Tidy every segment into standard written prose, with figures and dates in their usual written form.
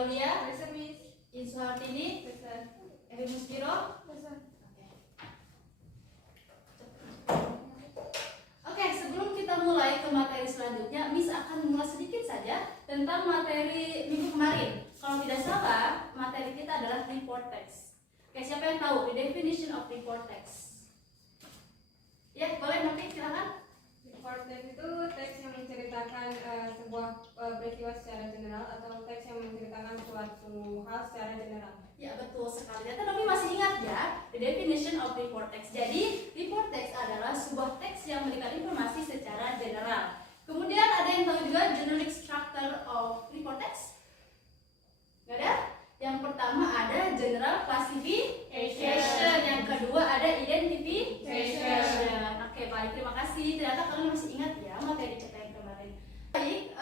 Claudia, Present, Miss. Insu Hartini, Present. Evi Muspiro. Present. Oke, sebelum kita mulai ke materi selanjutnya, Miss akan mulai sedikit saja tentang materi minggu kemarin. Kalau tidak salah, materi kita adalah report text. Oke, siapa yang tahu the definition of report text? Ya, boleh nanti silakan. Report text itu teks yang menceritakan sebuah peristiwa secara general atau teks yang menceritakan suatu hal secara general. Ya, betul sekali. Dan tapi masih ingat ya, the definition of report text. Jadi, report text adalah sebuah teks yang memberikan informasi secara general. Kemudian ada yang tahu juga generic structure of report text? Gak ada? Yang pertama ada general classification, yang kedua ada identification. Oke, baik, terima kasih. Ternyata kalian masih ingat ya materi kita yang kemarin. Baik,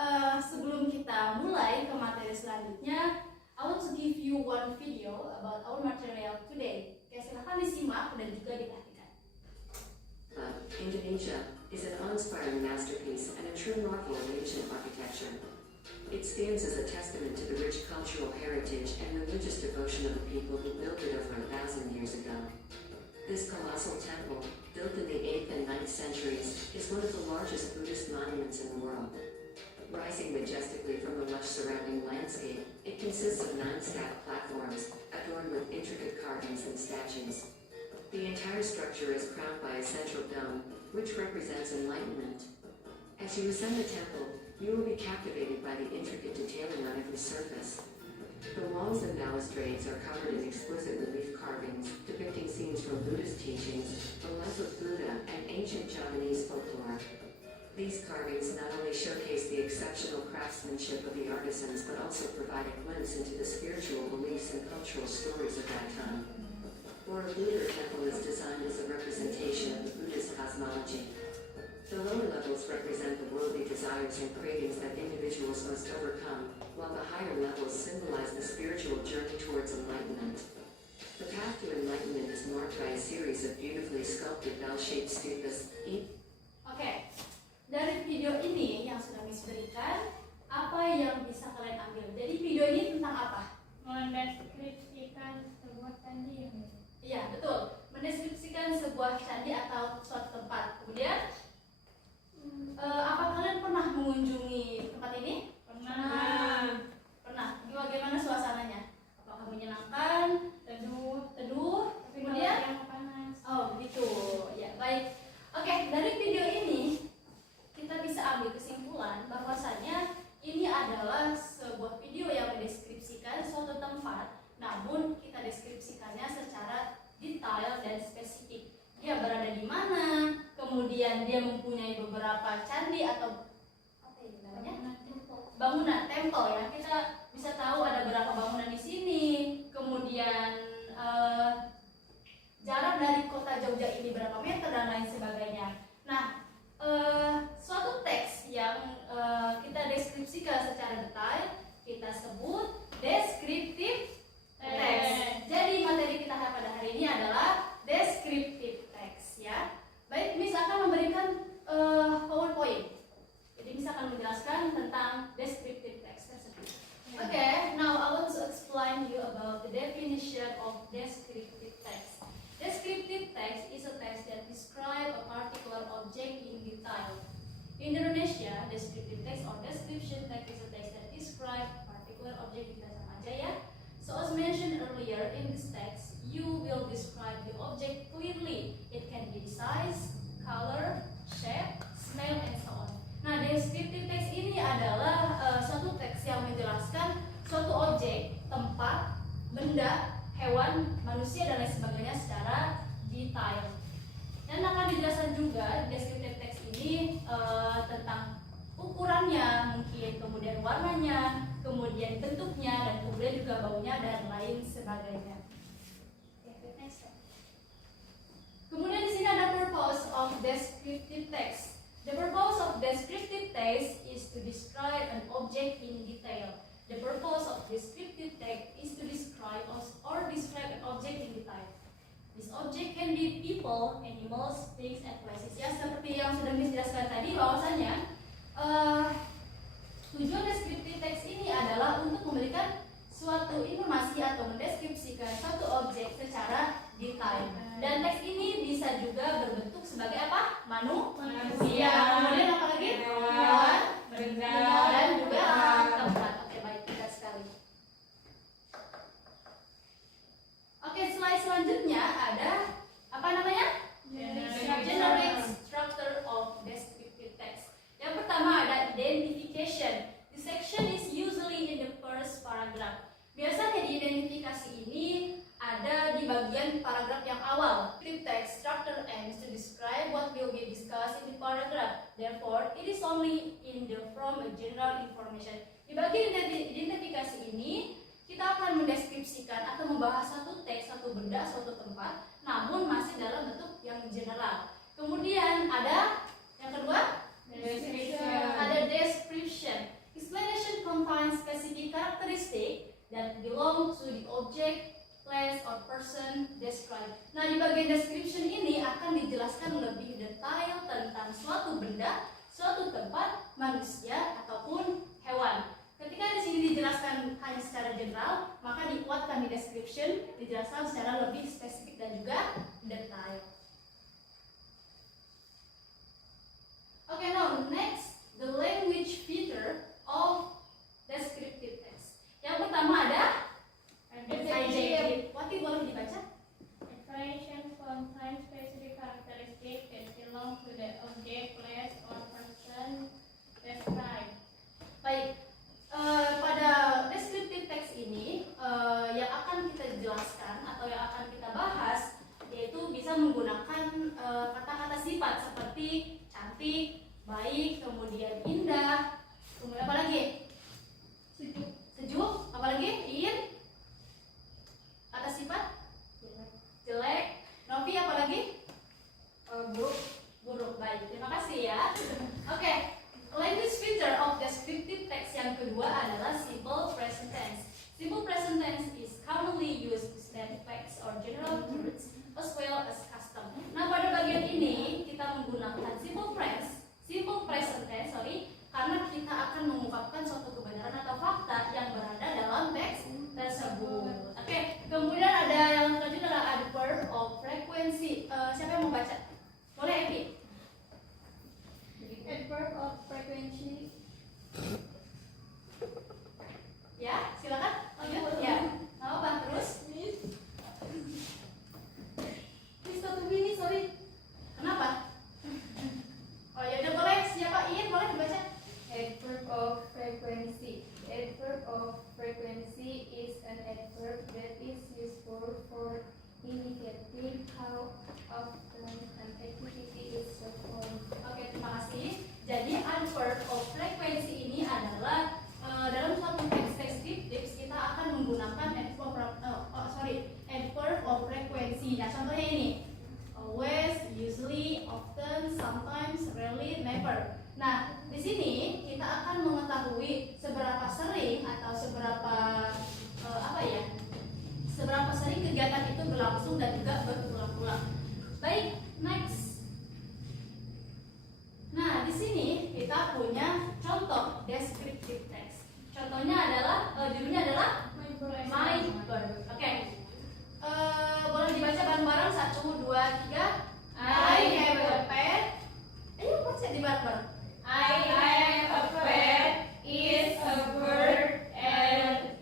sebelum kita mulai ke materi selanjutnya, I want to give you one video about our material today. Oke, silahkan disimak dan juga diperhatikan. Indonesia is an uninspiring masterpiece and a true marvel of ancient architecture. It stands as a testament to the rich cultural heritage and religious devotion of the people who built it over 1,000 years ago. This colossal temple, built in the 8th and 9th centuries, is one of the largest Buddhist monuments in the world. Rising majestically from the lush surrounding landscape, it consists of 9 stacked platforms, adorned with intricate carvings and statues. The entire structure is crowned by a central dome, which represents enlightenment. As you ascend the temple, you will be captivated by the intricate detailing on every surface. The walls and balustrades are covered in exquisite relief carvings, depicting scenes from Buddhist teachings, the life of Buddha, and ancient Javanese folklore. These carvings not only showcase the exceptional craftsmanship of the artisans, but also provide a glimpse into the spiritual beliefs and cultural stories of that time. Borobudur Temple is designed as a representation of the Buddhist cosmology. The lower levels represent the worldly desires and cravings that individuals must overcome, while the higher levels symbolize the spiritual journey towards enlightenment. The path to enlightenment is marked by a series of beautifully sculpted bell-shaped stupas. Oke, dari video ini yang sudah Miss berikan, apa yang bisa kalian ambil? Jadi video ini tentang apa? Mendeskripsikan sebuah candi yang Iya, betul. Mendeskripsikan sebuah candi atau suatu tempat. Kemudian, apa kalian pernah mengunjungi tempat ini? pernah Pernah. Ini bagaimana suasananya? Apakah menyenangkan? Teduh? Kemudian? yang panas. Oh, begitu. Ya, baik. Oke, dari video ini kita bisa ambil kesimpulan bahwasanya ini adalah sebuah video yang mendeskripsikan suatu tempat, namun kita deskripsikannya secara detail dan spesifik. Dia berada di mana, kemudian dia mempunyai beberapa candi atau apa ini namanya? Bangunan tempel ya. Kita bisa tahu ada berapa bangunan di sini. Kemudian jarak dari kota Jogja ini berapa meter dan lain sebagainya. Nah, suatu teks yang kita deskripsikan secara detail kita sebut descriptive text. Jadi materi kita pada hari ini adalah descriptive text ya. Baik, Miss akan memberikan PowerPoint. Jadi Miss akan menjelaskan tentang descriptive text tersebut. Okay, now I want to explain you about the definition of descriptive text. Descriptive text is a text that describes a particular object in detail. In Indonesia, descriptive text or description text is a text that describes a particular object in detail. Sama aja ya. So as mentioned earlier, in this text, you will describe the object clearly. It can be size, color, shape, smell, and so on. Nah, descriptive text ini adalah suatu teks yang menjelaskan suatu objek, tempat, benda, hewan, manusia, dan lain sebagainya secara detail. Dan akan dijelaskan juga descriptive text ini tentang ukurannya, mungkin kemudian warnanya, kemudian bentuknya, dan kemudian juga baunya dan lain sebagainya. Kemudian di sini ada purpose of descriptive text. The purpose of descriptive text is to describe an object in detail. The purpose of descriptive text is to describe or describe an object in detail. This object can be people, animals, things, and places. Ya, seperti yang sudah dijelaskan tadi, bahwasanya tujuan descriptive text ini adalah untuk memberikan suatu informasi atau mendeskripsikan suatu objek secara detail. Dan teks ini bisa juga berbentuk sebagai apa? Manusia. Kemudian apa lagi? Hewan, benda, dan juga tempat. Oke, baik, tidak sekali. Oke, slide selanjutnya ada apa namanya? Generic structure of descriptive text. Yang pertama ada identification. This section is usually in the first paragraph. Biasanya di identifikasi ini ada di bagian paragraf yang awal. Descriptive text structure aims to describe what will be discussed in the paragraph. Therefore, it is only in the from a general information. Di bagian identifikasi ini kita akan mendeskripsikan atau membahas satu teks, satu benda, suatu tempat, namun masih dalam bentuk yang general. Kemudian ada yang kedua, ada description. Explanation contains specific characteristic that belong to the object, place, or person described. Nah, di bagian description ini akan dijelaskan lebih detail tentang suatu benda, suatu tempat, manusia, ataupun hewan. Ketika di sini dijelaskan hanya secara general, maka dikuatkan di description, dijelaskan secara lebih spesifik dan juga detail. Okay, now next, the language feature of descriptive text. Yang pertama ada adjective. Wati boleh dibaca? Expression contains specific characteristics that belong to the object, place, or person described. Baik, pada descriptive text ini yang akan kita jelaskan atau yang akan kita bahas yaitu bisa menggunakan kata-kata sifat seperti cantik, baik, kemudian indah, kemudian apa lagi? Sejuk, apa lagi? Kata sifat? Jelek. Novi apa lagi? Buruk. Baik, terima kasih ya. Oke. Language feature of descriptive text yang kedua adalah simple present tense. Simple present tense is commonly used to state facts or general truths as well as custom. Nah, pada bagian ini kita menggunakan simple present tense, karena kita akan mengungkapkan suatu kebenaran atau fakta yang berada dalam teks tersebut. Oke, kemudian ada yang selanjutnya adalah adverb of frequency. Siapa yang mau baca? Boleh, Evi? Adverb of frequency. Ya, silakan. Lanjut. Ya. Mau apa terus? Please go to me, sorry. Kenapa? Oh ya udah, boleh. Siapa? Iin, boleh dibaca. Adverb of frequency. Adverb of frequency is an adverb that is useful for indicating how often an activity is performed. Oke, terima kasih. Jadi adverb of frequency ini adalah dalam suatu teks deskriptif kita akan menggunakan adverb of frequency. Nah, contohnya ini. Always, usually, often, sometimes, rarely, never. Nah, di sini kita akan mengetahui seberapa sering atau seberapa seberapa sering kegiatan itu berlangsung dan juga berulang-ulang. Baik, next. Nah, di sini kita punya contoh descriptive text. Contohnya adalah judulnya adalah My Bird. Oke. Boleh dibaca bareng-bareng 1, 2, 3. I have a pet. Ayo baca di bareng-bareng. I have a pet is a bird and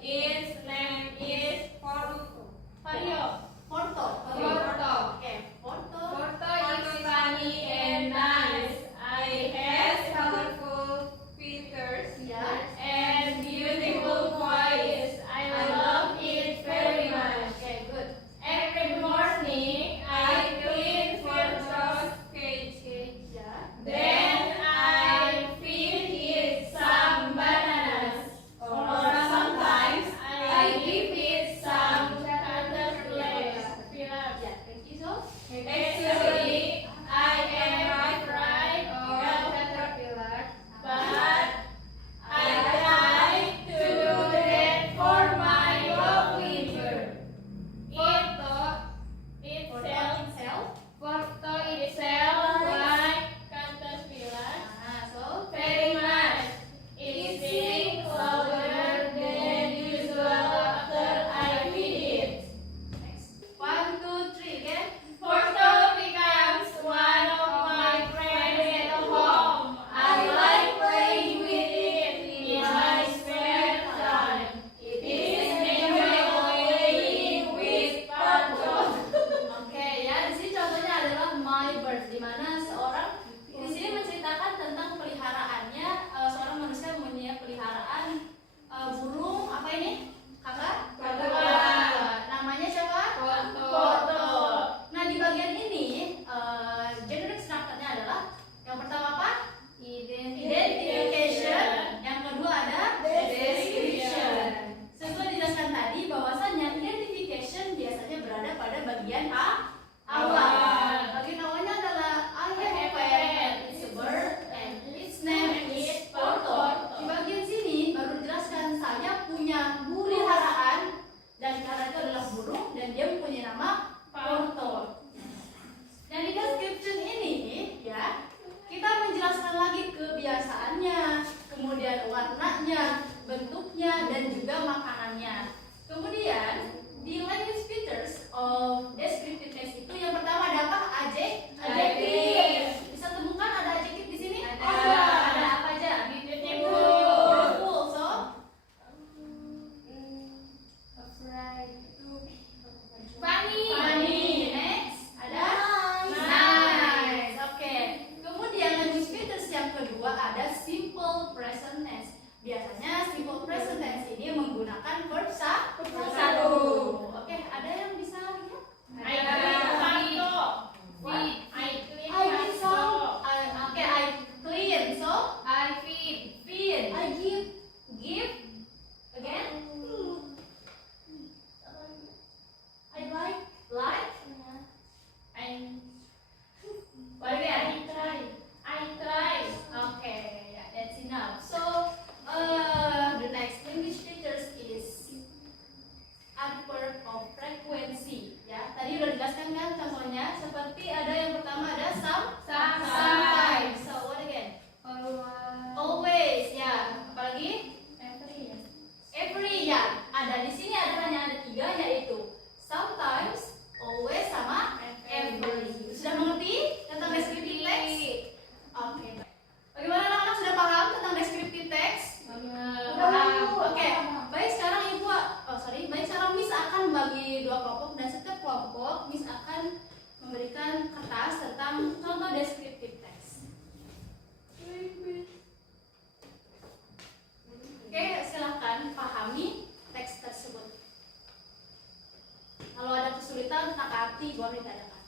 mati baru ditanyakan.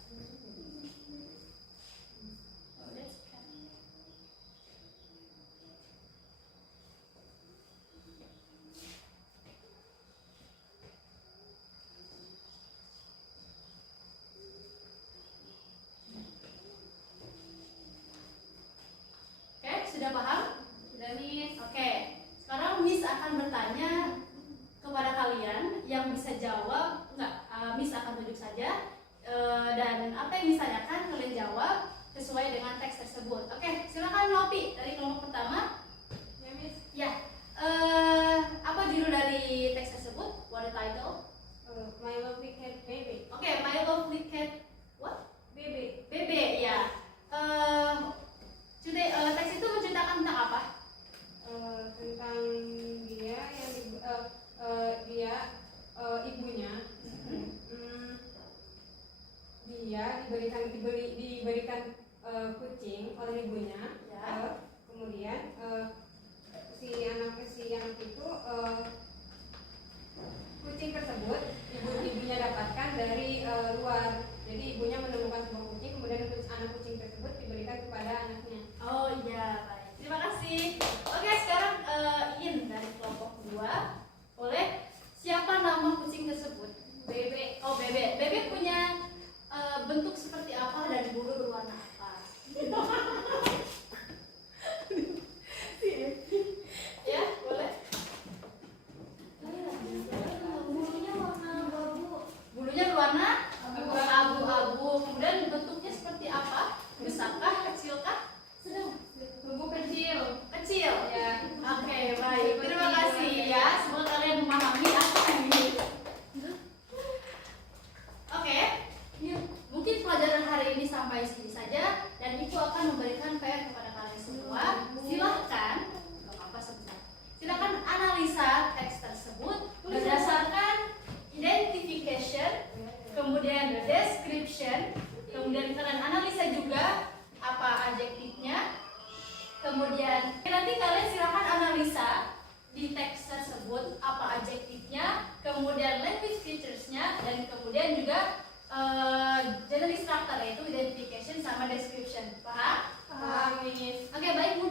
Oh, that's cat. Oke, sudah paham? Sudah, Miss. Oke, sekarang Miss akan bertanya kepada kalian yang bisa jawab. Miss akan tunjuk saja dan apa yang Miss tanyakan kalian jawab sesuai dengan teks tersebut. Oke, silakan Nopi dari kelompok pertama. Ya, Miss. Ya, apa judul dari teks tersebut? What the title? My Lovely Cat Baby. Oke, My Lovely Cat. What? Baby. Bebe, ya. Teks itu menceritakan tentang apa? Tentang dia yang ibunya. Dia diberikan kucing oleh ibunya. Ya. Kemudian si anak itu kucing tersebut ibunya dapatkan dari luar. Jadi ibunya menemukan sebuah kucing, kemudian anak kucing tersebut diberikan kepada anaknya. Oh iya, baik. Terima kasih. Oke, sekarang In dari kelompok 2. Boleh, siapa nama kucing tersebut? Bebe. Oh, Bebe. Bebe punya bentuk seperti apa dan bulu berwarna apa? Ya, boleh. Bulunya warna abu-abu. Bulunya berwarna abu-abu. Kemudian bentuknya seperti apa? Besakkah, kecilkah? Sedang. Bubu kecil. Kecil. Ya. Oke, baik. Terima kasih ya. Semoga kalian memahami apa yang ini. Oke, mungkin pelajaran hari ini sampai sini saja dan Ibu akan memberikan PR kepada kalian semua. Silahkan, nggak apa-apa sebentar. Silahkan analisa teks tersebut berdasarkan identification, kemudian description, kemudian kalian analisa juga apa adjektifnya. Kemudian nanti kalian silakan analisa di teks tersebut apa adjektifnya, kemudian language features-nya, dan kemudian juga general structure yaitu identification sama description. Paham? Paham, Miss. Oke, baik Bu